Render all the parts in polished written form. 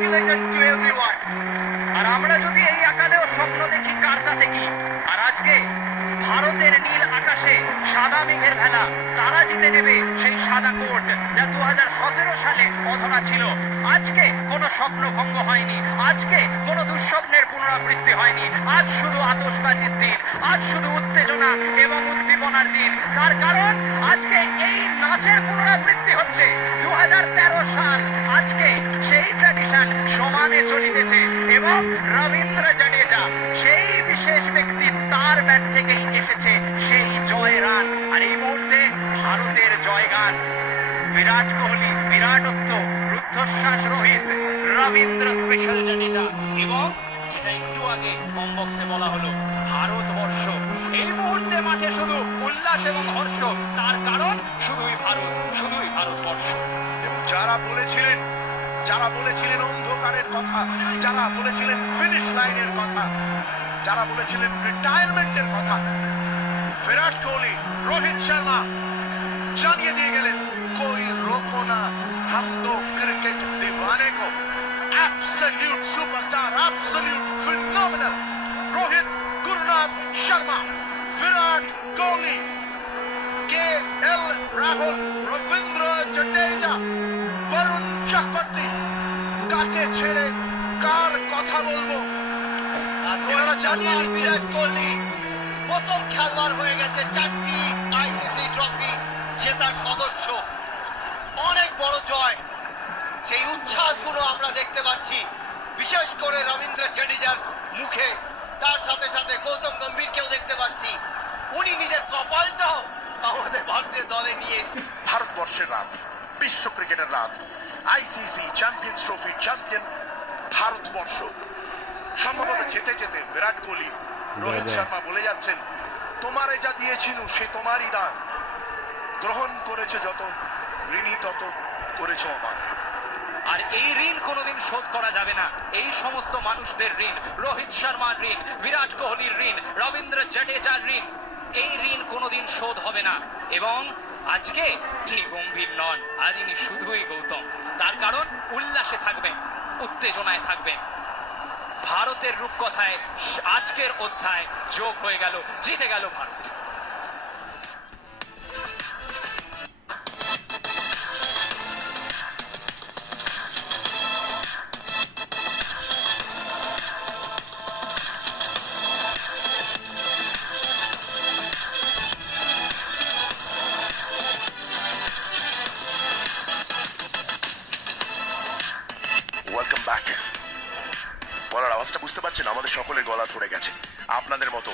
Congratulations to everyone. আর আমরা যদি এই আকালেও স্বপ্ন দেখি কার্তা থেকে, আর আজকে ভারতের নীল আকাশে সাদা মেঘের ভেলা, তারা জিতে নেবে সেই সাদা কোট যা 2017 সালে অধরা ছিল। আজকে কোনো স্বপ্ন ভঙ্গ হয়নি, আজকে কোনো দুঃস্বপ্নের পুনরাবৃত্তি হয়নি। আজ শুধু আতশবাজির দিন, আজ শুধু উত্তেজনা এবং উদ্দীপনার দিন। তার কারণ আজকে এই নাচের পুনরাবৃত্তি হচ্ছে 2013 সাল। আজকে সেই ট্র্যাডিশন সমানে চলিতেছে এবং রবীন্দ্র জাডেজা সেই বিশেষ ব্যক্তি, তার ব্যাট থেকেই এসেছে সেই জয় রান। আর এই মুহূর্তে ভারতের জয়গান, বিরাট কোহলি, বিরাটত্ব, রুদ্ধশ্বাস রোহিত, রবীন্দ্র স্পেশাল জাডেজা এবং যেটা একটু আগে কম বক্সে বলা হলো ভারতবর্ষ। এই মুহূর্তে মাঠে শুধু উল্লাস এবং হর্ষ, তার কারণ শুধুই ভারত, শুধুই ভারতবর্ষ। যারা বলেছিলেন অন্ধকারের কথা, যারা বলেছিলেন ফিনিশ লাইনের কথা, যারা বলেছিলেন রিটায়ারমেন্টের কথা, বিরাট কোহলি, রোহিত শর্মা জানিয়ে দিয়ে গেলেন কোই রোকো না হাম তো ক্রিকেট দিওয়ানে কো। Absolute superstar, absolute phenomenal Rohit Gurunath Sharma, Virat Kohli, KL Rahul, Ravindra Jadeja, Varun Chakravarthy, কাকে ছেড়ে কার কথা বলবো? আপনারা জানিয়ে বিরাট কোহলি প্রথম খেলোয়াড় হয়ে গেছে 4টি আইসিসি ট্রফি জেতার সদস্য। অনেক বড় জয়। সেই উচ্ছ্বাসগুলো আমরা দেখতে পাচ্ছি বিশেষ করে রবীন্দ্র জাডেজার মুখে। তার সাথে সাথে গৌতম গম্ভীরকেও দেখতে পাচ্ছি। উনি নিজের কপালটাও আমাদের ভারতীয় দলে নিয়ে এসেছেন। ভারতবর্ষের রাত, বিশ্ব ক্রিকেটের রাত, ICC champions trophy champion Bharatvarsha. সম্ভবত যেতে যেতে বিরাট কোহলি, রোহিত শর্মা বলে যাচ্ছেন, তোমারে যা দিয়েছিনু সে তোমারই দান, গ্রহণ করেছে যত, ঋণী তত করেছ আমার। আর এই ঋণ কোনোদিন শোধ করা যাবে না। এই সমস্ত মানুষদের ঋণ, রোহিত শর্মার ঋণ, বিরাট কোহলির ঋণ, রবীন্দ্র জাডেজার ঋণ, এই ঋণ কোনোদিন শোধ হবে না। এবং আজকে ইনি গম্ভীর নন, আজ ইনি শুধুই গৌতম। তার কারণ উল্লাসে থাকবেন, উত্তেজনায় থাকবেন। ভারতের রূপকথায় আজকের অধ্যায় যোগ হয়ে গেল, জিতে গেল ভারত। Welcome back. বলার আওয়াজটা বুঝতে পারছেন? আমাদের সকলের গলা ধরে গেছে। আপনাদের মতো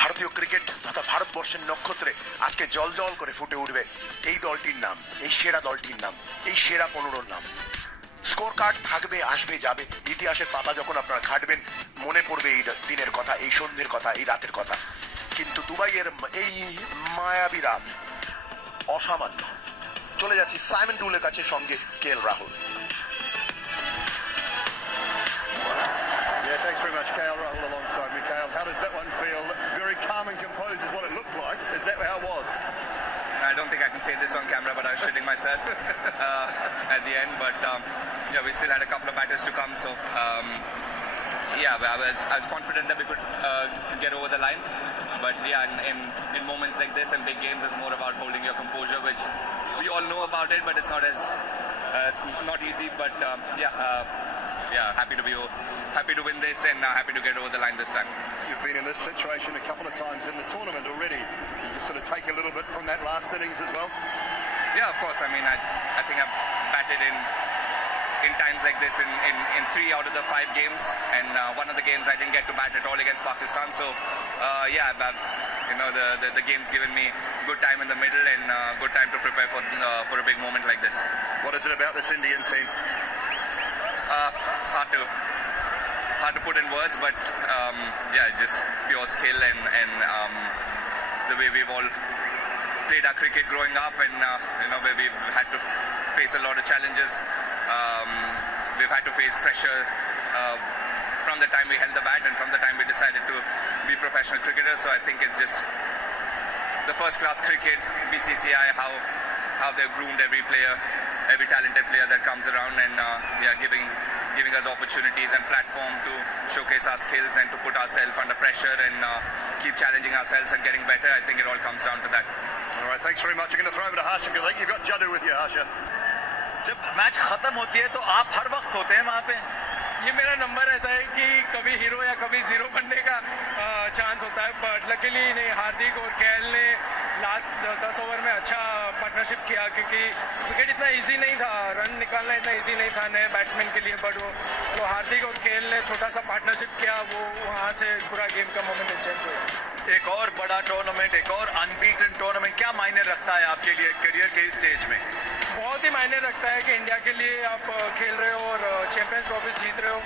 ভারতীয় ক্রিকেট তথা ভারতবর্ষের নক্ষত্রে আজকে জল জল করে ফুটে উঠবে এই দলটির নাম, এই সেরা দলটির নাম, এই সেরা 15 নাম। স্কোর কার্ড থাকবে, আসবে যাবে। ইতিহাসের পাতা যখন আপনারা ঘাটবেন মনে পড়বে এই দিনের কথা, এই সন্ধ্যের কথা, এই রাতের কথা। কিন্তু দুবাইয়ের এই মায়াবী রাত অসামান্য। চলে যাচ্ছি সাইমন ডুলের কাছে, সঙ্গে KL Rahul. Yeah, thanks very much, KL Rahul alongside me. KL, how does that one feel? Very calm and composed is what it looked like. Is that how it was? I don't think I can say this on camera, but I was shitting myself at the end. But yeah, we still had a couple of batters to come, so yeah, I was confident that we could get over the line. But yeah, in moments like this and big games, it's more about holding your composure, which we all know about it, but it's not easy. But yeah, happy to win this and happy to get over the line this time. You've been in this situation a couple of times in the tournament already. You just sort of take a little bit from that last innings as well? Yeah, of course. I mean, I think I've batted in times like this in 3 out of the 5 games, and one of the games I didn't get to bat at all against Pakistan. So yeah, the game's given me good time in the middle and good time to prepare for a big moment like this. What is it about this Indian team? It's hard to put in words, but yeah, it's just pure skill and the way we've all played our cricket growing up, and where we've had to face a lot of challenges. We've had to face pressure from the time we held the bat and from the time we decided to be professional cricketers. So I think it's just the first class cricket, BCCI, how they've groomed every player every talented player that comes around and giving us opportunities and platform to showcase our skills and to put ourselves under pressure and keep challenging ourselves and getting better. I think it all comes down to that. All right, thanks very much. I'm going to throw over to Harsha because I think you've got Jadu with you, Harsha. जब match खत्म होती है तो आप हर वक्त होते हैं वहाँ पे? ये मेरा नंबर ऐसा है कि कभी हीरो या कभी जीरो बनने का चांस होता है, बट लकीली नहीं, हार्दिक और केएल ने लास्ट 10 ओवर में अच्छा पार्टनरशिप किया, क्योंकि विकेट इतना इजी नहीं था, रन निकालना इतना इजी नहीं था नए बैट्समैन के लिए, बट वो हार्दिक और केएल ने छोटा सा पार्टनरशिप किया, वो वहाँ से पूरा गेम का मोमेंटम चेंज हुआ. एक और बड़ा टूर्नामेंट, एक और अनबीटन टूर्नामेंट, क्या मायने रखता है आपके लिए करियर के इस स्टेज में? बहुत ही मायने रखता है कि इंडिया के लिए आप खेल रहे हो और चैंपियंस ट्रॉफी जीत रहे हो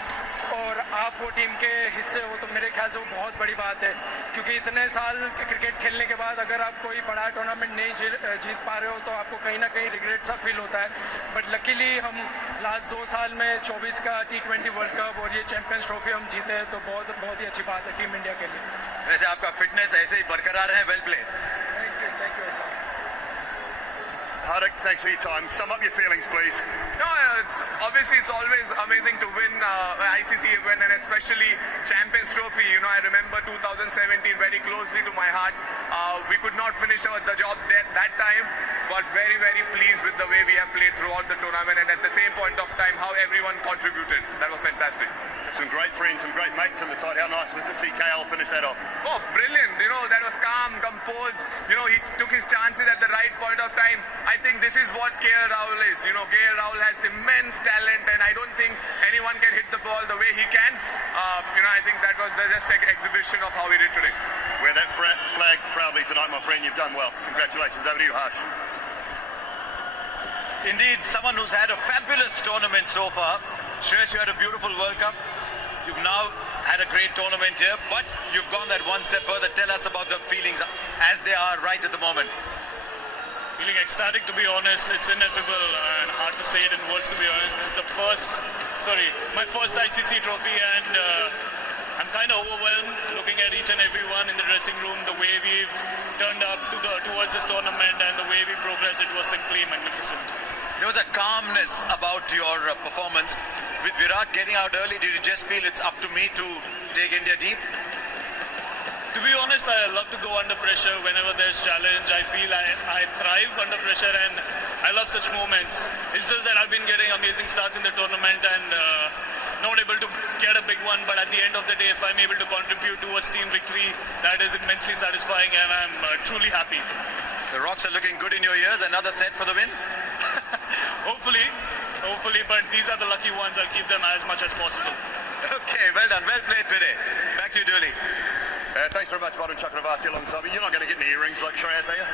और आप वो टीम के हिस्से हो, तो मेरे ख्याल से वो बहुत बड़ी बात है, क्योंकि इतने साल क्रिकेट खेलने के बाद अगर आप कोई बड़ा टूर्नामेंट नहीं जीत पा रहे हो तो आपको कहीं ना कहीं रिग्रेट सा फील होता है. बट लकीली हम लास्ट 2 साल में 24 का T20 वर्ल्ड कप और ये चैंपियंस ट्रॉफी हम जीते हैं, तो बहुत ही अच्छी बात है टीम इंडिया के लिए. वैसे आपका फिटनेस ऐसे ही बरकरार है. Well play. Thank you. Hardik, thanks for your time. Sum up your feelings, please. No, it's always amazing to win ICC event and especially Champions Trophy. You know, I remember 2017 very closely to my heart. We could not finish the job that time, but very, very pleased with the way we have played throughout the tournament and at the same point of time how everyone contributed. That was fantastic. Some great friends, some great mates on the side. How nice was to see KL finish that off? Oh, brilliant. You know, that was calm, composed. You know, he took his chances at the right point of time. I think this is what KL Rahul is. You know, KL Rahul has immense talent and I don't think anyone can hit the ball the way he can. You know, I think that was just an exhibition of how he did today. Wear that flag proudly tonight, my friend. You've done well. Congratulations. Over to you, Harsh. Indeed, someone who's had a fabulous tournament so far. Shreyas, you had a beautiful World Cup. You've now had a great tournament here, but you've gone that one step further. Tell us about the feelings as they are right at the moment. Feeling ecstatic, to be honest. It's ineffable and hard to say it in words, to be honest. This is my first ICC trophy, and I'm kind of overwhelmed looking at each and every one in the dressing room. The way we've turned up towards this tournament and the way we progressed, it was simply magnificent. There was a calmness about your performance. With Virat getting out early, did you just feel it's up to me to take India deep? To be honest, I love to go under pressure whenever there's challenge. I feel I thrive under pressure and I love such moments. It's just that I've been getting amazing starts in the tournament and not able to get a big one, but at the end of the day, if I'm able to contribute towards team victory, that is immensely satisfying and I'm truly happy. The rocks are looking good in your ears. Another set for the win? Hopefully, but these are the lucky ones. I'll keep them as much as possible. Okay, well done. Well played today. Back to you, Dooley. Thanks very much, Varun Chakravarti alongside me. You're not going to get any earrings like Shreyas, are you?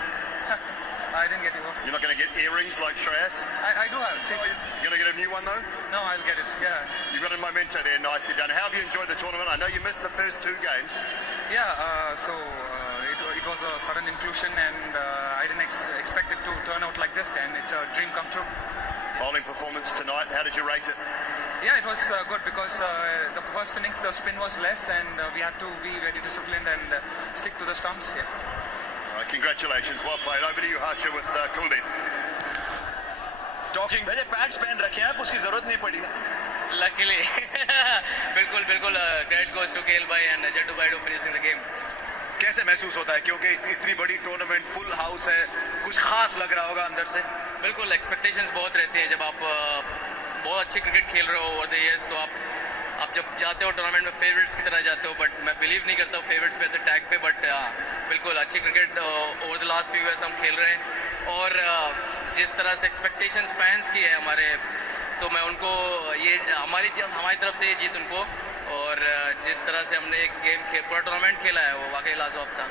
I didn't get you. You're not going to get earrings like Shreyas? I do have. See, You're going to get a new one, though? no, I'll get it. Yeah. You've got a memento there, nicely done. How have you enjoyed the tournament? I know you missed the first 2 games. Yeah, it was a sudden inclusion and I didn't expect it to turn out like this, and it's a dream come true. Bowling performance tonight, how did you rate it? Yeah, it was good because the first innings the spin was less and we had to be very disciplined and stick to the stumps. Yeah. All right, congratulations, well played. Over to you, Harsha, with Kuldeep. Talking, वैसे pads पहन रखे हैं, उसकी जरूरत नहीं पड़ी. Luckily, बिल्कुल credit goes to KL bhai and Jaddu bhai to finishing the game. कैसे महसूस होता है, क्योंकि इतनी बड़ी टूर्नामेंट, फुल हाउस है, कुछ खास लग रहा होगा अंदर से? बिल्कुल, एक्सपेक्टेशंस बहुत रहते हैं जब आप बहुत अच्छी क्रिकेट खेल रहे हो ओवर द ईयर्स, तो आप जब जाते हो टूर्नामेंट में फेवरेट्स की तरह जाते हो, बट मैं बिलीव नहीं करता हूँ फेवरेट्स पे ऐसे टैग पे, बट बिल्कुल अच्छी cricket over the last few years हम खेल रहे हैं और जिस तरह से एक्सपेक्टेशंस फैंस की है हमारे, तो मैं उनको ये हमारी तरफ से ये जीत उनको, और जिस तरह से हमने एक गेम पूरा टूर्नामेंट खेला है वो वाकई लाजवाब था.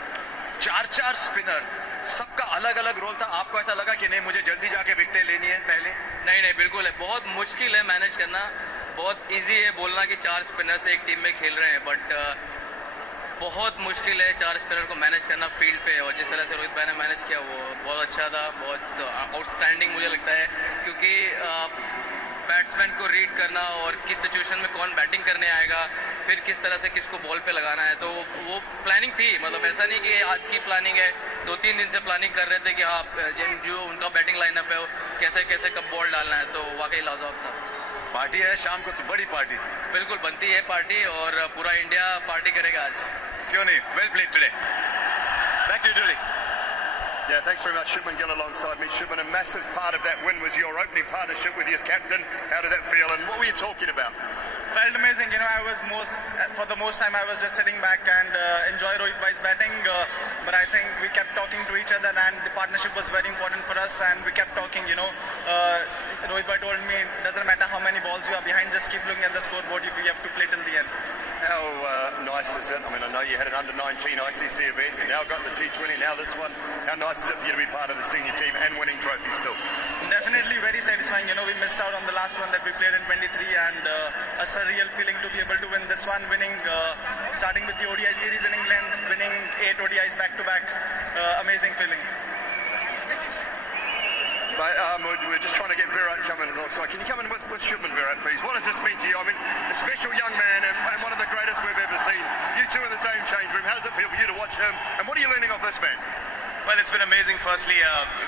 4 स्पिनर, सबका अलग अलग रोल था. आपको ऐसा लगा कि नहीं मुझे जल्दी जाके विकेटें लेनी है पहले? नहीं, बिल्कुल है, बहुत मुश्किल है मैनेज करना. बहुत इजी है बोलना कि 4 स्पिनर से एक टीम में खेल रहे हैं, बट बहुत मुश्किल है 4 स्पिनर को मैनेज करना फील्ड पे, और जिस तरह से रोहित भाई ने मैनेज किया वो बहुत अच्छा था, बहुत आउटस्टैंडिंग मुझे लगता है, क्योंकि बैट्समैन को रीड करना और किस सिचुएशन में कौन बैटिंग करने आएगा, फिर किस तरह से किसको बॉल पे लगाना है, तो वो प्लानिंग थी। मतलब ऐसा नहीं कि आज की प्लानिंग है, 2-3 दिन से प्लानिंग कर रहे थे कि हाँ जो उनका बैटिंग लाइनअप है कैसे कैसे कब बॉल डालना है, तो वाकई लाजवाब था। पार्टी है शाम को, तो बड़ी पार्टी बिल्कुल बनती है पार्टी और पूरा इंडिया पार्टी करेगा आज। क्यों नहीं? Well played today. Back to you. Yeah, thanks very much. Shubman Gill alongside me. Shubman, a massive part of that win was your opening partnership with your captain. How did that feel and what were you talking about? Felt amazing. I was for the most time I was just sitting back and enjoy Rohit Bhai's batting. But I think we kept talking to each other and the partnership was very important for us and we kept talking. Rohit Bhai told me it doesn't matter how many balls you are behind, just keep looking at the scoreboard. You have to play till the end. How nice is it? I mean, I know you had an under-19 ICC event, you now got the T20, now this one. How nice is it for you to be part of the senior team and winning trophies still? Definitely very satisfying. We missed out on the last one that we played in 23 and a surreal feeling to be able to win this one, starting with the ODI series in England, winning 8 ODIs back-to-back. Amazing feeling. But we're just trying to get Virat coming alongside. Can you come in with Shubman, Virat, please? What does this mean to you? I mean, a special young man and one of the greatest we've ever seen. You two in the same change room. How does it feel for you to watch him? And what are you learning off this man? Well, it's been amazing. Firstly,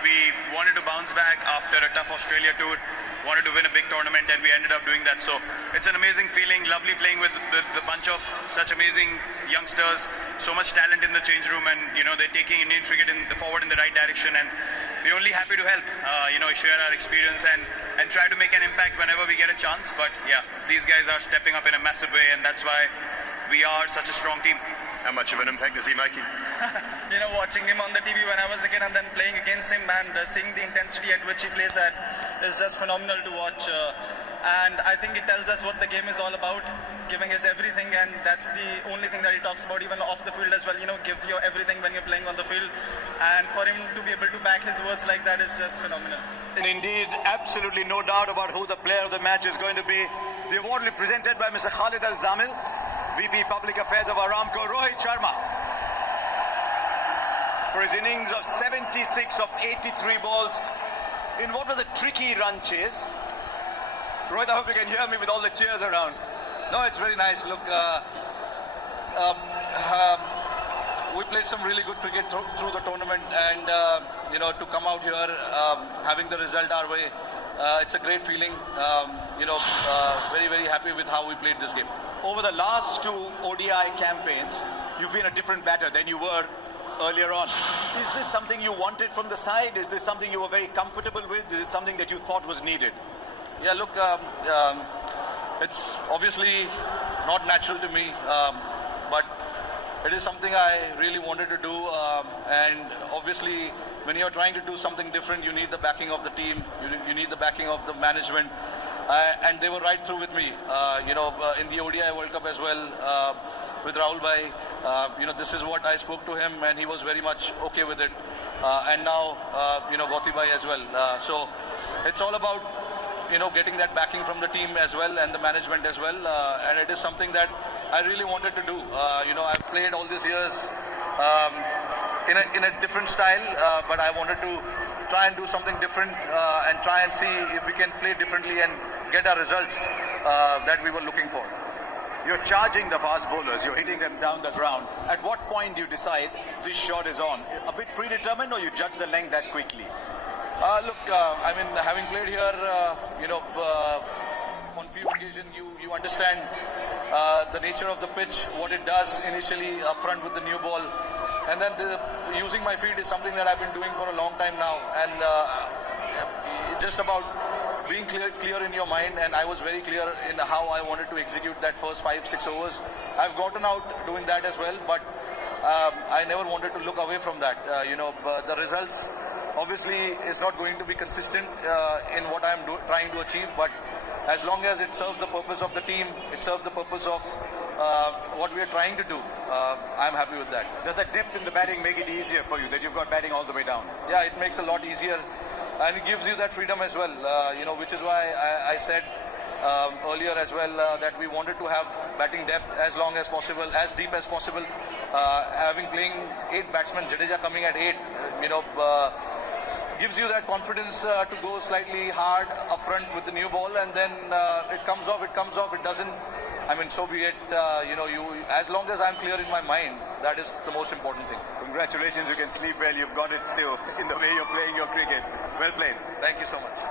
we wanted to bounce back after a tough Australia tour, wanted to win a big tournament, and we ended up doing that. So it's an amazing feeling, lovely playing with a bunch of such amazing youngsters, so much talent in the change room, and they're taking Indian cricket forward in the right direction, and we're only happy to help, share our experience and try to make an impact whenever we get a chance. But yeah, these guys are stepping up in a massive way, and that's why we are such a strong team. How much of an impact is he making? Watching him on the TV when I was a kid and then playing against him and seeing the intensity at which he plays at is just phenomenal to watch. And I think it tells us what the game is all about, giving us everything, and that's the only thing that he talks about even off the field as well. Give your everything when you're playing on the field, and for him to be able to back his words like that is just phenomenal. And indeed, absolutely no doubt about who the player of the match is going to be. The award will be presented by Mr. Khalid Al-Zamil, VP Public Affairs of Aramco. Rohit Sharma, for his innings of 76 of 83 balls in what was a tricky run chase. Rohit, I hope you can hear me with all the cheers around. No, it's very nice. Look, we played some really good cricket through the tournament, and to come out here having the result our way, it's a great feeling. Very, very happy with how we played this game. Over the last 2 ODI campaigns, you've been a different batter than you were earlier on. Is this something you wanted from the side? Is this something you were very comfortable with? Is it something that you thought was needed? Yeah, look, it's obviously not natural to me, but it is something I really wanted to do, and obviously when you're trying to do something different, you need the backing of the team, you need the backing of the management, and they were right through with me. In the ODI World Cup as well, with Rahul Bhai, this is what I spoke to him, and he was very much okay with it, and now Gauti Bhai as well. So it's all about getting that backing from the team as well and the management as well, and it is something that I really wanted to do. I've played all these years in a different style, but I wanted to try and do something different and try and see if we can play differently and get our results that we were looking for. You're charging the fast bowlers, you're hitting them down the ground. At what point do you decide this shot is on? A bit predetermined, or you judge the length that quickly? Having played here, on few occasions, you understand the nature of the pitch, what it does initially up front with the new ball, and then using my feet is something that I've been doing for a long time now, and it's just about being clear in your mind, and I was very clear in how I wanted to execute that first 5-6 overs. I've gotten out doing that as well, but I never wanted to look away from that. The results obviously is not going to be consistent in what I'm trying to achieve, but as long as it serves the purpose of the team, it serves the purpose of what we are trying to do, I'm happy with that. Does the depth in the batting make it easier for you, that you've got batting all the way down? Yeah, it makes a lot easier, and it gives you that freedom as well, which is why I said earlier as well that we wanted to have batting depth as long as possible, as deep as possible. Having playing 8 batsmen, Jadeja coming at 8, gives you that confidence to go slightly hard up front with the new ball, and then it comes off, it doesn't. I mean, so be it. As long as I'm clear in my mind, that is the most important thing. Congratulations, you can sleep well. You've got it still in the way you're playing your cricket. Well played. Thank you so much.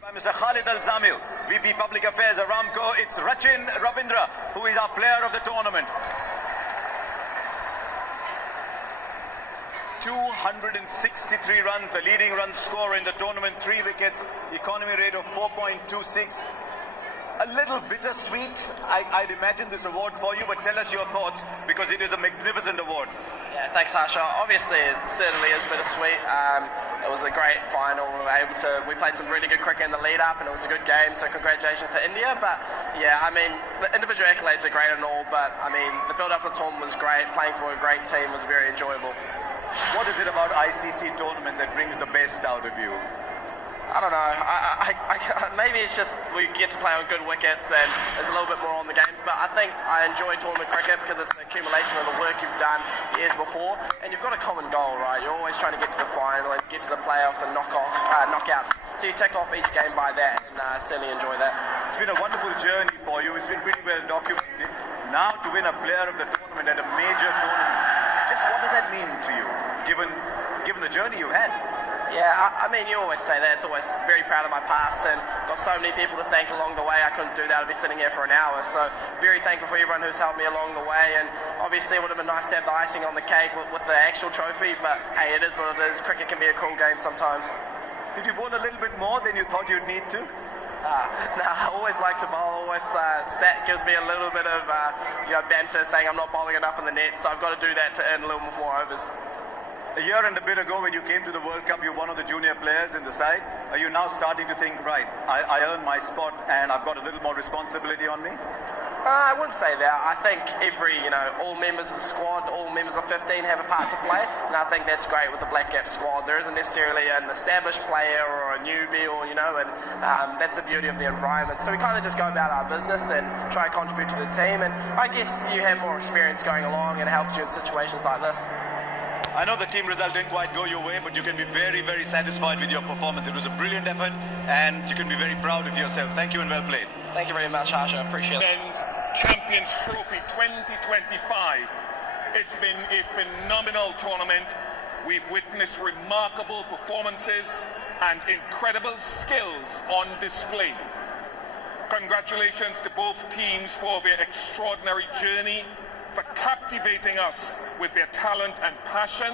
By Mr. Khalid Al-Zamil, VP Public Affairs, Aramco. It's Rachin Ravindra, who is our player of the tournament. 263 runs, the leading run scorer in the tournament, 3 wickets, economy rate of 4.26. A little bittersweet, I'd imagine, this award for you, but tell us your thoughts, because it is a magnificent award. Yeah, thanks, Harsha. Obviously, it certainly is bittersweet. It was a great final. We played some really good cricket in the lead-up, and it was a good game, so congratulations to India. But, yeah, I mean, the individual accolades are great and all, but, I mean, the build-up of the tournament was great. Playing for a great team was very enjoyable. What is it about ICC tournaments that brings the best out of you? I don't know. Maybe it's just we get to play on good wickets and there's a little bit more on the games. But I think I enjoy tournament cricket because it's an accumulation of the work you've done years before, and you've got a common goal, right? You're always trying to get to the final and get to the playoffs and knockouts. So you tick off each game by that, and I certainly enjoy that. It's been a wonderful journey for you. It's been pretty well documented. Now to win a player of the tournament at a major tournament, just what does that mean to you, given the journey you had? Yeah, I mean, you always say that. It's always very proud of my past and got so many people to thank along the way. I couldn't do that. I'd be sitting here for an hour. So very thankful for everyone who's helped me along the way. And obviously it would have been nice to have the icing on the cake with the actual trophy. But hey, it is what it is. Cricket can be a cool game sometimes. Did you bowl a little bit more than you thought you'd need to? No, I always like to bowl. Always gives me a little bit of banter, saying I'm not bowling enough in the net. So I've got to do that to earn a little more overs. A year and a bit ago, when you came to the World Cup, you were one of the junior players in the side. Are you now starting to think, right, I earned my spot and I've got a little more responsibility on me? I wouldn't say that. I think all members of the squad, all members of 15 have a part to play, and I think that's great with the Black Cap squad. There isn't necessarily an established player or a newbie, and that's the beauty of the environment. So we kind of just go about our business and try to contribute to the team, and I guess you have more experience going along and it helps you in situations like this. I know the team result didn't quite go your way, but you can be very, very satisfied with your performance. It was a brilliant effort, and you can be very proud of yourself. Thank you and well played. Thank you very much, Harsha. Appreciate it. Men's Champions Trophy 2025. It's been a phenomenal tournament. We've witnessed remarkable performances and incredible skills on display. Congratulations to both teams for their extraordinary journey, for captivating us with their talent and passion,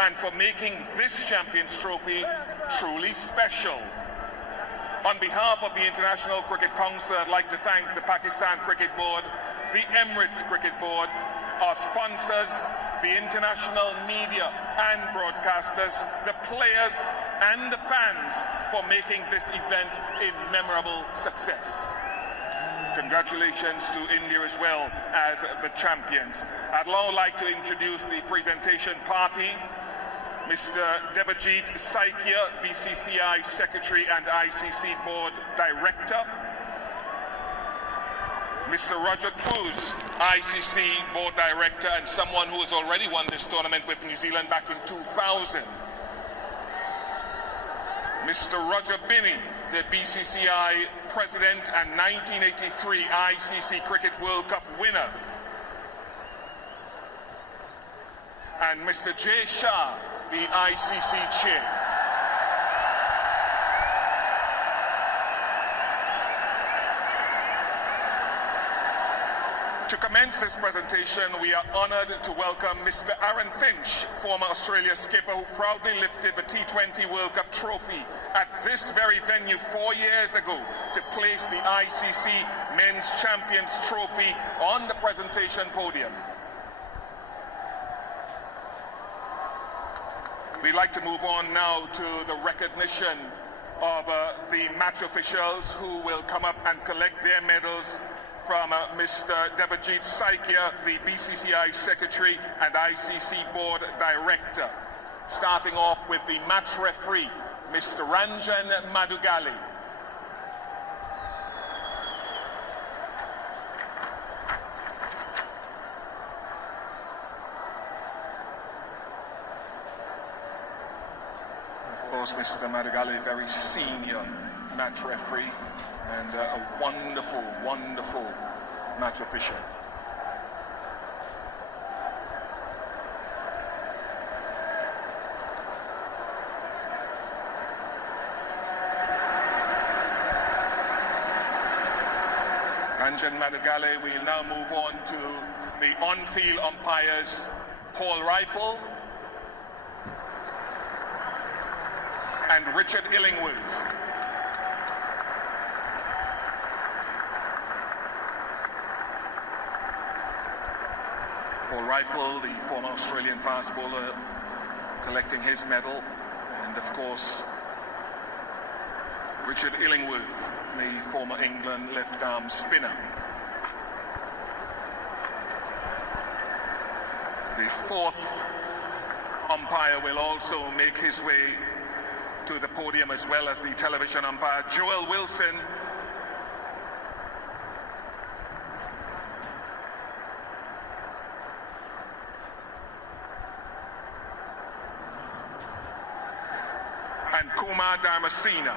and for making this Champions Trophy truly special. On behalf of the International Cricket Council, I'd like to thank the Pakistan Cricket Board, the Emirates Cricket Board, our sponsors, the international media and broadcasters, the players and the fans for making this event a memorable success. Congratulations to India as well as the champions. I'd now like to introduce the presentation party. Mr. Devajit Saikia, BCCI Secretary and ICC Board Director. Mr. Roger Cruz, ICC Board Director and someone who has already won this tournament with New Zealand back in 2000. Mr. Roger Binney, the BCCI President and 1983 ICC Cricket World Cup winner. And Mr. Jay Shah, the ICC Chair. To commence this presentation, we are honoured to welcome Mr. Aaron Finch, former Australia skipper who proudly lifted the T20 World Cup trophy at this very venue 4 years ago to place the ICC Men's Champions Trophy on the presentation podium. We'd like to move on now to the recognition of the match officials who will come up and collect their medals from Mr. Devajit Saikia, the BCCI Secretary and ICC Board Director. Starting off with the match referee, Mr. Ranjan Madugali. Of course, Mr. Madigali, very senior match referee and a wonderful, wonderful match official. Ranjan Madigali will now move on to the on-field umpires, Paul Rifle and Richard Illingworth. Paul Rifle, the former Australian fast bowler, collecting his medal, and of course Richard Illingworth, the former England left-arm spinner. The fourth umpire will also make his way to the podium, as well as the television umpire, Joel Wilson. And Kumar Dharmasena.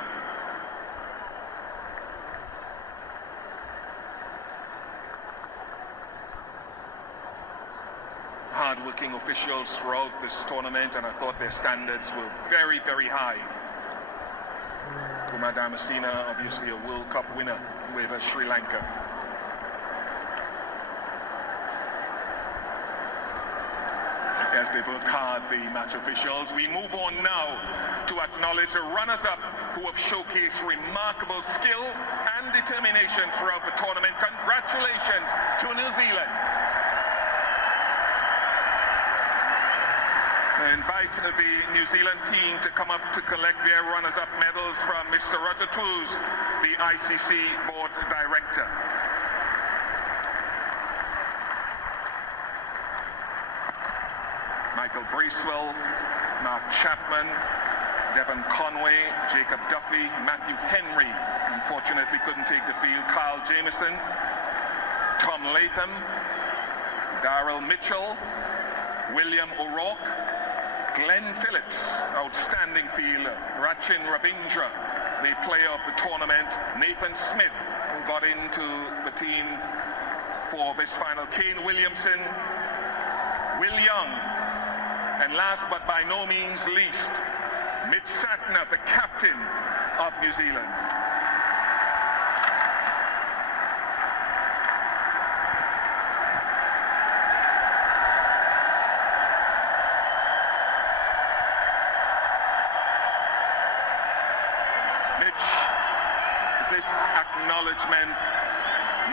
Hard-working officials throughout this tournament, and I thought their standards were very, very high. Kumar Dharmasena, obviously a World Cup winner with Sri Lanka. Yes, they've worked hard, the match officials. We move on now to acknowledge the runners-up who have showcased remarkable skill and determination throughout the tournament. Congratulations to New Zealand. I invite the New Zealand team to come up to collect their runners-up medals from Mr. Roger Twos, the ICC board director. Michael Bracewell, Mark Chapman, Devon Conway, Jacob Duffy, Matthew Henry, unfortunately couldn't take the field, Kyle Jamieson, Tom Latham, Darrell Mitchell, William O'Rourke, Glenn Phillips, outstanding fielder, Rachin Ravindra, the player of the tournament, Nathan Smith, who got into the team for this final, Kane Williamson, Will Young, and last but by no means least, Mitch Satner, the captain of New Zealand. This acknowledgement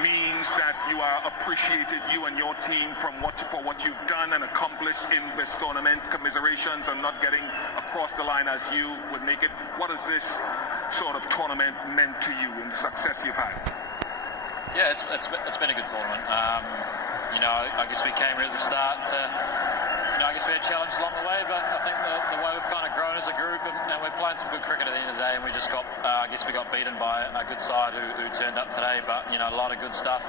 means that you are appreciated, you and your team, for what you've done and accomplished in this tournament. Commiserations on not getting across the line as you would make it. What has this sort of tournament meant to you and the success you've had? Yeah, it's been a good tournament. You know, I guess we came here at the start to, you know, I guess we had challenges along the way, but I think the way we've kind of grown as a group, and we're playing some good cricket at the end of the day, and we just got, I guess we got beaten by a good side who turned up today, but, you know, a lot of good stuff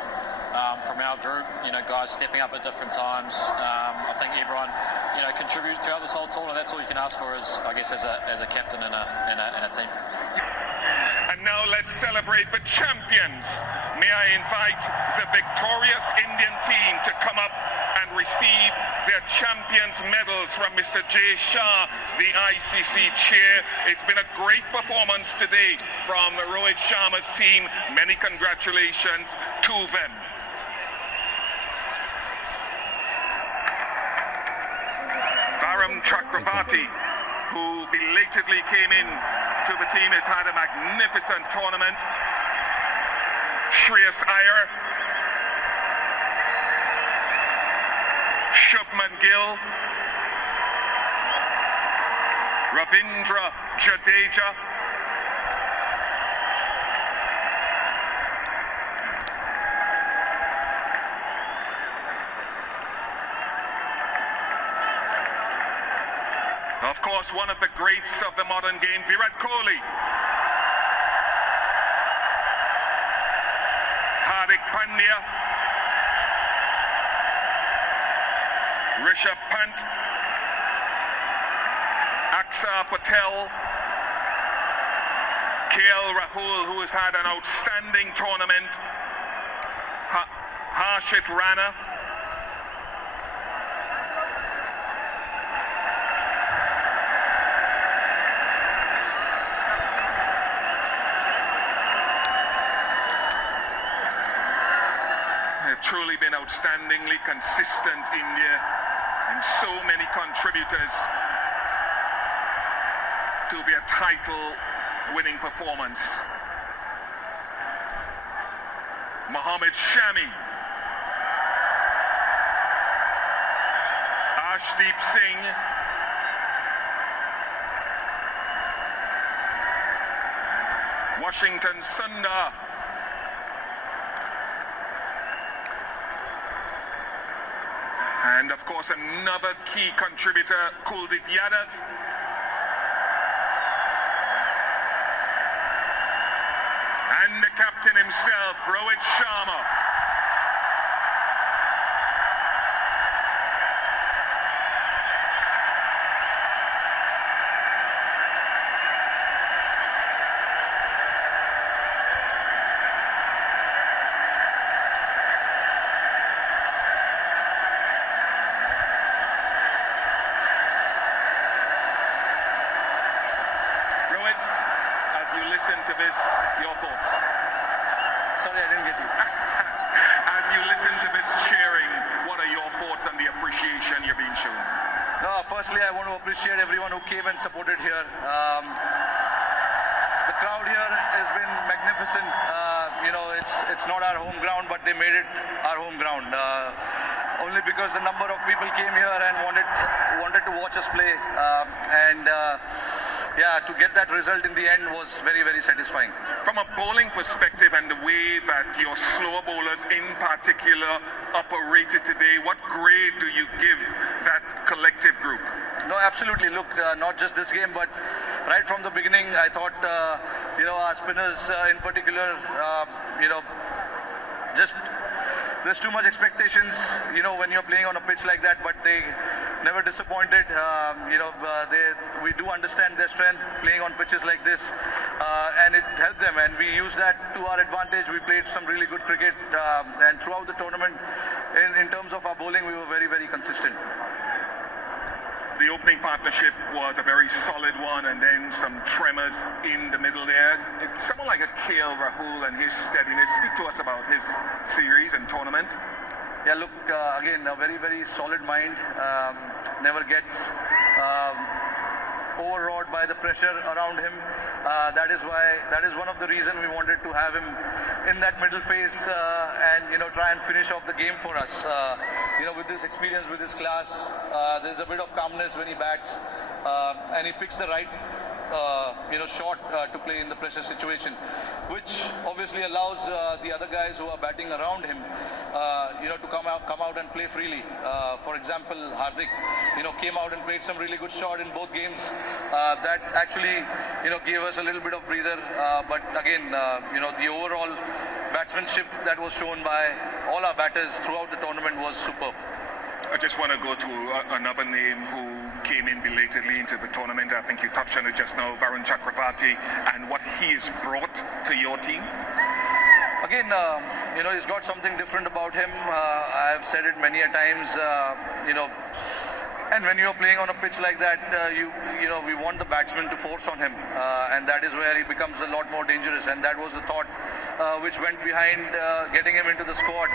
from our group, you know, guys stepping up at different times. I think everyone, you know, contributed throughout this whole tournament. That's all you can ask for, is, I guess, as a captain in a team. And now let's celebrate the champions. May I invite the victorious Indian team to come up and receive their champions medals from Mr. Jay Shah, the ICC chair. It's been a great performance today from Rohit Sharma's team. Many congratulations to them. Varam Chakravarti, who belatedly came in to the team, has had a magnificent tournament. Shreyas Iyer, Shubman Gill, Ravindra Jadeja, of course, one of the greats of the modern game, Virat Kohli, Hardik Pandya, Rishabh Pant, Akshar Patel, KL Rahul, who has had an outstanding tournament. Harshit Rana. They've truly been outstandingly consistent, India, and so many contributors to their title-winning performance. Mohammad Shami, Arshdeep Singh, Washington Sundar, and of course another key contributor, Kuldeep Yadav. And the captain himself, Rohit Sharma. Rohit, as you listen to this, your thoughts? Sorry, I didn't get you. As you listen to this cheering, what are your thoughts on the appreciation you're being shown? No, firstly, I want to appreciate everyone who came and supported here. The crowd here has been magnificent. It's not our home ground, but they made it our home ground. Only because a number of people came here and wanted to watch us play. To get that result in the end was very, very satisfying. From a bowling perspective and the way that your slower bowlers in particular operated today, what grade do you give that collective group? No, absolutely. Look, not just this game, but right from the beginning, I thought, our spinners in particular, there's too much expectations, when you're playing on a pitch like that, but they never disappointed. We do understand their strength playing on pitches like this, and it helped them, and we used that to our advantage. We played some really good cricket, and throughout the tournament, in terms of our bowling, we were very, very consistent. The opening partnership was a very solid one, and then some tremors in the middle there. Someone like a KL Rahul and his steadiness. Speak to us about his series and tournament. Yeah, look, again, a very, very solid mind. Never gets overawed by the pressure around him. That is one of the reasons we wanted to have him in that middle phase and try and finish off the game for us. With this experience, with this class, there's a bit of calmness when he bats, and he picks the right shot to play in the pressure situation, which obviously allows the other guys who are batting around him to come out and play freely. For example, Hardik came out and played some really good shot in both games. That actually gave us a little bit of breather, but again the overall batsmanship that was shown by all our batters throughout the tournament was superb. I just want to go to another name who came in belatedly into the tournament. I think you touched on it just now, Varun Chakravarti, and what he has brought to your team. Again, he's got something different about him. I've said it many a times, and when you're playing on a pitch like that, we want the batsman to force on him, and that is where he becomes a lot more dangerous, and that was the thought which went behind getting him into the squad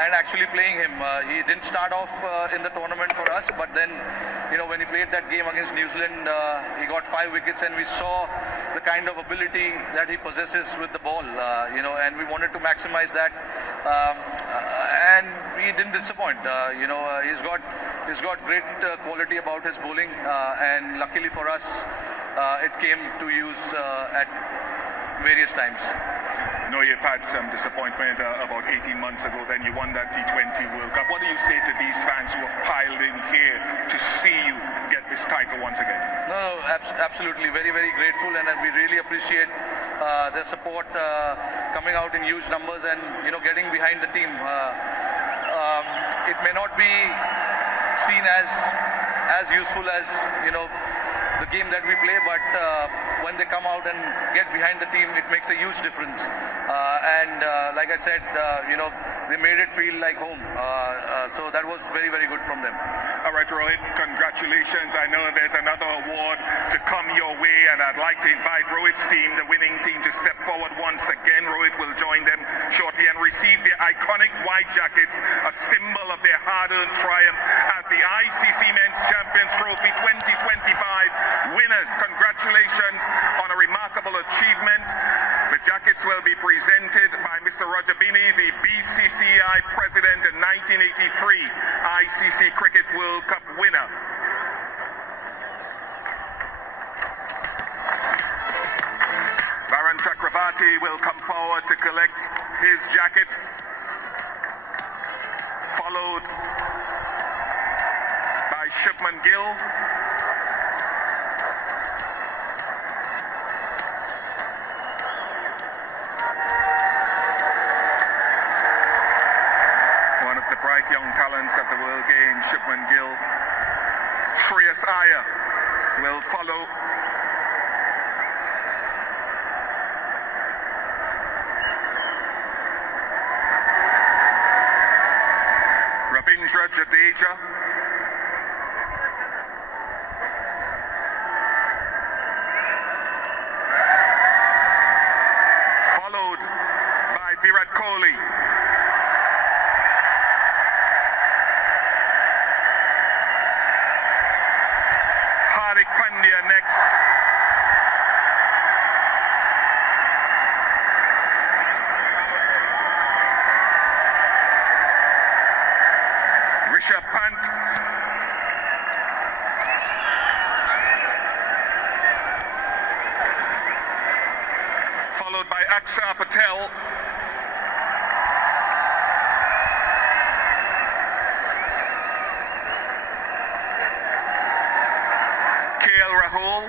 and actually playing him. He didn't start off in the tournament for us, but then, when he played that game against New Zealand, he got 5 wickets, and we saw the kind of ability that he possesses with the ball, and we wanted to maximize that, and he didn't disappoint. He's got great quality about his bowling, and luckily for us, it came to use at various times. I know you've had some disappointment about 18 months ago, then you won that T20 World Cup. What do you say to these fans who have piled in here to see you get this title once again? No, absolutely. Very, very grateful, and we really appreciate their support coming out in huge numbers and, getting behind the team. It may not be seen as useful as, the game that we play, but when they come out and get behind the team, it makes a huge difference. Like I said, they made it feel like home. So that was very, very good from them. All right, Rohit, congratulations. I know there's another award to come your way, and I'd like to invite Rohit's team, the winning team, to step forward once again. Rohit will join them shortly and receive their iconic white jackets, a symbol of their hard-earned triumph as the ICC Men's Champions Trophy 2025 winners. Congratulations on a remarkable achievement. The jackets will be presented by Mr. Roger Binny, the BCCI president and 1983 ICC Cricket World Cup winner. Varun Chakravarti will come forward to collect his jacket, followed by Shubman Gill. One of the bright young talents of the World Games, Shubman Gill. Shreyas Iyer will follow. Ravindra Jadeja. Followed by Virat Kohli. Hardik Pandya next. Rishabh Pant. Followed by Akshar Patel. KL Rahul.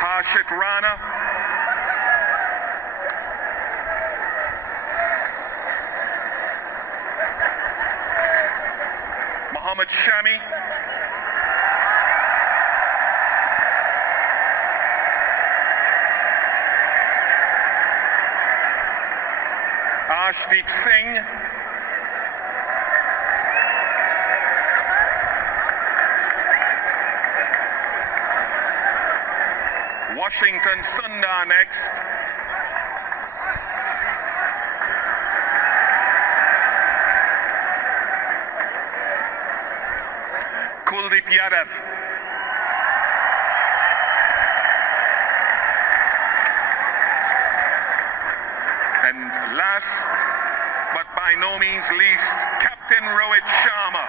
Harshit Rana. Mohammad Shami. Arshdeep Singh. Washington Sundar next. Kuldeep Yadav. And last but by no means least, Captain Rohit Sharma.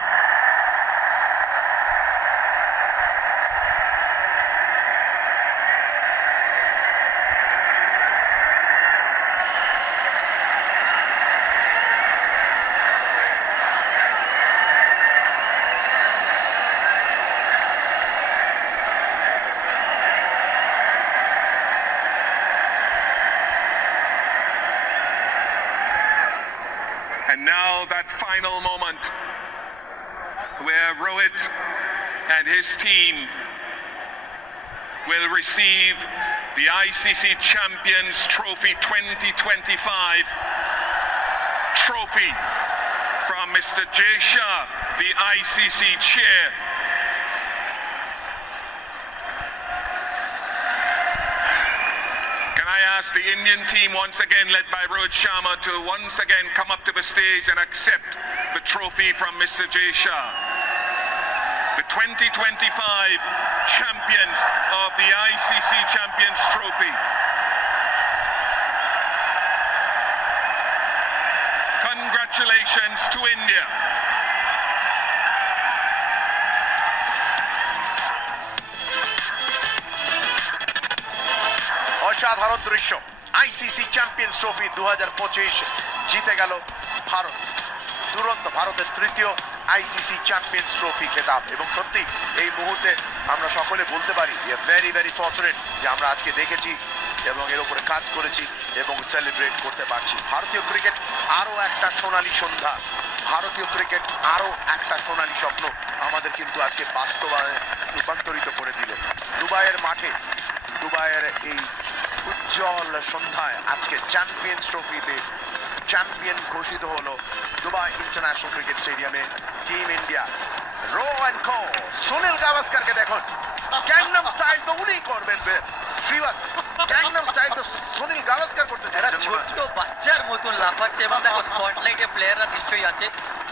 And now that final moment where Rohit and his team will receive the ICC Champions Trophy 2025 trophy from Mr. Jay Shah, the ICC chair. Ask the Indian team once again led by Rohit Sharma to once again come up to the stage and accept the trophy from Mr. Jay Shah. The 2025 champions of the ICC Champions Trophy. Congratulations to India. অসাধারণ দৃশ্য। ICC champions trophy 2025 জিতে গেল ভারত। দুরন্ত ভারতের তৃতীয় ICC champions trophy খেতাব। এবং সত্যি এই মুহূর্তে আমরা সকলে বলতে পারি ভেরি ভেরি ফর্চুনেট যে আমরা আজকে দেখেছি এবং এর উপরে কাজ করেছি এবং সেলিব্রেট করতে পারছি। ভারতীয় ক্রিকেট আরও একটা সোনালী সন্ধ্যা ভারতীয় ক্রিকেট আরো একটা সোনালী স্বপ্ন আমাদের কিন্তু আজকে বাস্তবায়নে রূপান্তরিত করে দিল। দুবাইয়ের মাঠে, দুবাইয়ের এই উজ্জ্বল সন্ধ্যায় আজকে চ্যাম্পিয়ন্স ট্রফিতে চ্যাম্পিয়ন ঘোষিত হলো দুবাই ইন্টারন্যাশনাল ক্রিকেট স্টেডিয়ামে টিম ইন্ডিয়া। রো অ্যান্ড কো সুনীল গাভাস্করকে দেখুন, গ্যাংনাম স্টাইল তো উনি করবেন, শ্রীবাস গ্যাংনাম স্টাইল তো সুনীল গাভাস্কর করতে এরা ছোট্ট বাচ্চার মতন লাফাচ্ছে এবং দেখো স্পটলাইটে প্লেয়াররা নিশ্চয়ই আছে,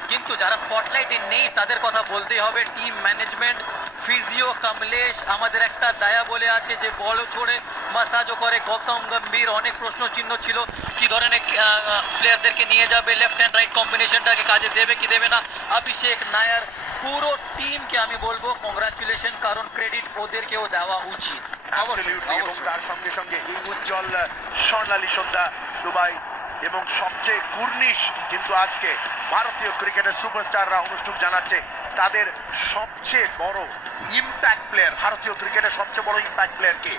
কিন্তু যারা স্পটলাইটে নেই তাদের কথা বলতেই হবে। টিম ম্যানেজমেন্ট, ফিজিও কমলেশ, আমাদের একটা দায়া বলে আছে যে বলও ছোড়ে মাসাজও করে, গৌতম গম্ভীর, অনেক প্রশ্ন চিহ্ন ছিল কি ধরনের প্লেয়ারদেরকে নিয়ে যাবে, লেফট হ্যান্ড রাইট কম্বিনেশনটাকে কাজে দেবে কি দেবে না। অভিষেক নায়ার, পুরো টিমকে আমি বলবো কংগ্রাচুলেশন, কারণ ক্রেডিট ওদেরকেও দেওয়া উচিত। এবং তার সঙ্গে সঙ্গে এই উজ্জ্বল স্বর্ণালী সন্ধ্যা দুবাই এবং সবচেয়ে কুর্নিশ কিন্তু আজকে ভারতীয় ক্রিকেটের সুপারস্টাররা অনুষ্ঠুপ জানাচ্ছে তাদের সবচেয়ে বড় ইম্প্যাক্ট প্লেয়ার, ভারতীয় ক্রিকেটের সবচেয়ে বড় ইম্প্যাক্ট প্লেয়ার কে?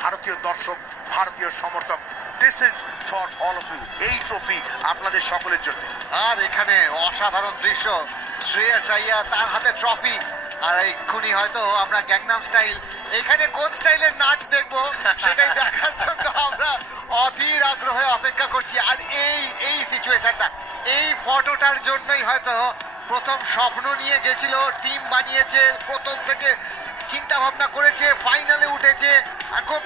ভারতীয় দর্শক, ভারতীয় সমর্থক। This is for all of you, এই ট্রফি আপনাদের সকলের জন্য। আর এখানে অসাধারণ দৃশ্য, শ্রেয়স আইয়ার তার হাতে ট্রফি, আর এক্ষুনি হয়তো আমরা গ্যাংনাম স্টাইল, এখানে কোন স্টাইলের নাচ দেখবো সেটাই দেখার জন্য আমরা অধীর আগ্রহে অপেক্ষা করছি। আর এই সিচুয়েশনটা, এই ফটোটার জন্যই হয়তো প্রথম স্বপ্ন নিয়ে গেছিল, টিম বানিয়েছে, প্রথম থেকে চিন্তা ভাবনা করেছে, ফাইনালে উঠেছে, এখন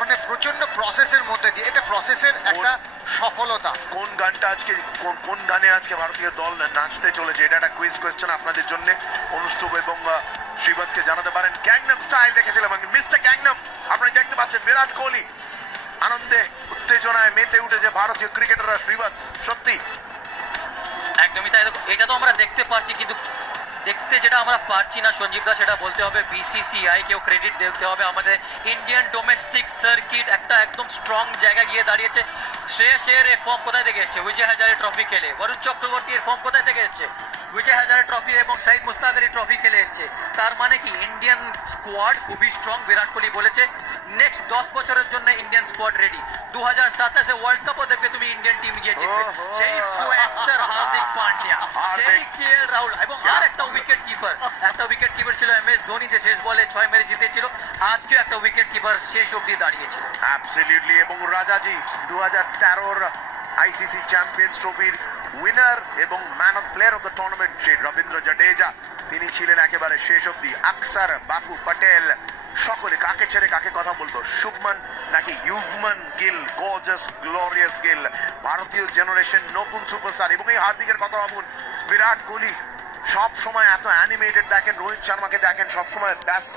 মানে প্রচন্ড প্রসেসের মধ্যে দিয়ে, এটা প্রসেসের একটা সফলতা। কোন গানটা আজকে, কোন গানে আজকে ভারতীয় দল নাচতে চলেছে, এটা একটা কুইজ কোয়েশ্চেন আপনাদের জন্য। অনুষ্ঠুপ এবং শ্রীবাসকে জানাতে পারেন। গ্যাংনাম স্টাইল দেখেছিলাম, মিস্টার গ্যাংনাম আপনারা দেখতে পাচ্ছেন। বিরাট কোহলি আনন্দে উত্তেজনায় মেতে উঠেছে ভারতীয় ক্রিকেটাররা। শ্রীবাস সত্যি একদমই তাই, এটা তো আমরা দেখতে পাচ্ছি, কিন্তু দেখতে যেটা আমরা পারছি না সঞ্জীব দা, সেটা বলতে হবে বিসিসিআই কেও ক্রেডিট দিতে হবে। আমাদের ইন্ডিয়ান ডোমেস্টিক সার্কিট একটা একদম স্ট্রং জায়গায় গিয়ে দাঁড়িয়েছে। শ্রেয়সের এই ফর্ম কোথায় থেকে এসছে? বিজয় হাজারে ট্রফি খেলে। বরুণ চক্রবর্তী এর ফর্ম কোথায় থেকে এসছে? বিজয় হাজারে ট্রফি এবং শাহিদ মুস্তাক আলী ট্রফি খেলে এসছে। তার মানে কি ইন্ডিয়ান স্কোয়াড খুবই স্ট্রং। বিরাট কোহলি বলেছে নেক্সট 10 বছরের জন্য ইন্ডিয়ান স্কোয়াড রেডি। 2027 ওয়ার্ল্ড কাপও দেখবে তুমি ইন্ডিয়ান টিম গিয়ে জিতবে। সেই সোয়াক্সটার হার্দিক পান্ডিয়া, সেই কেএল রাহুল এবং আর একটা উইকেট কিপার ছিল MS ধোনি, যে শেষ বলে 6 মেরে জিতেছিল। আজকে একটা উইকেট কিপার শেষ অবধি দাঁড়িয়েছিল। অ্যাবসলিউটলি। এবং রাজাজি 2013 আইসিসি চ্যাম্পিয়ন্স ট্রফির উইনার এবং man of player of the tournament Rabindra Jadeja, তিনি ছিলেন একেবারে শেষ অবধি। আকসার, বাকু পটেল, সকলে কাকে ছেড়ে কাকে কথা বলতো? শুভমান নাকি ইউভমান গিল, গর্জাস গ্লোরিয়াস গিল, ভারতীয় জেনারেশন নতুন সুপারস্টার। এবং এই হার্দিকের কথা ভাবুন, বিরাট কোহলি সব সময় এত অ্যানিমেটেড দেখেন, রোহিত শর্মাকে দেখেন সব সময় ব্যস্ত,